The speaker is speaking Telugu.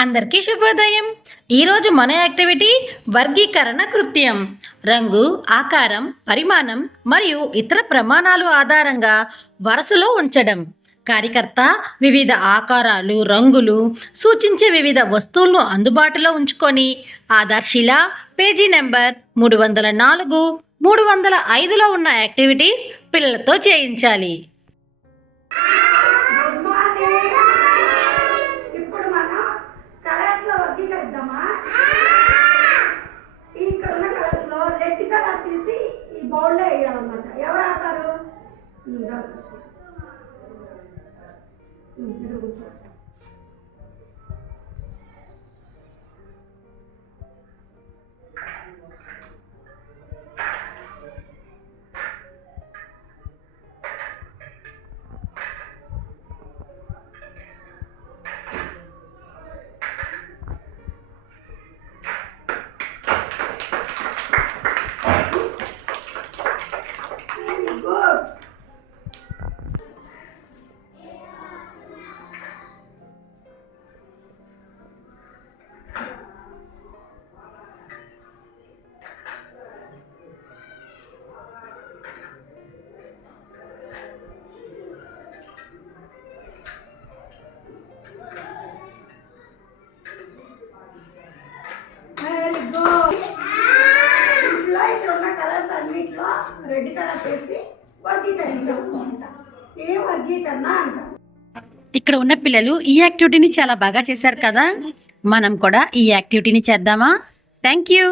అందరికీ శుభోదయం. ఈరోజు మన యాక్టివిటీ వర్గీకరణ కృత్యం. రంగు ఆకారం పరిమాణం మరియు ఇతర ప్రమాణాలు ఆధారంగా వరుసలో ఉంచడం. కార్యకర్త వివిధ ఆకారాలు రంగులు సూచించే వివిధ వస్తువులను అందుబాటులో ఉంచుకొని ఆధార్శిల పేజీ నెంబర్ మూడు వందల నాలుగు మూడు వందల ఐదులో ఉన్న యాక్టివిటీస్ పిల్లలతో చేయించాలి. 일하듯이 좀 위로 좀 Look! అన్నిట్లో రెడ్ కలర్ వేసి ఏ వర్గీకరణ ఇక్కడ ఉన్న పిల్లలు ఈ యాక్టివిటీని చాలా బాగా చేశారు కదా. మనం కూడా ఈ యాక్టివిటీని చేద్దామా? Thank you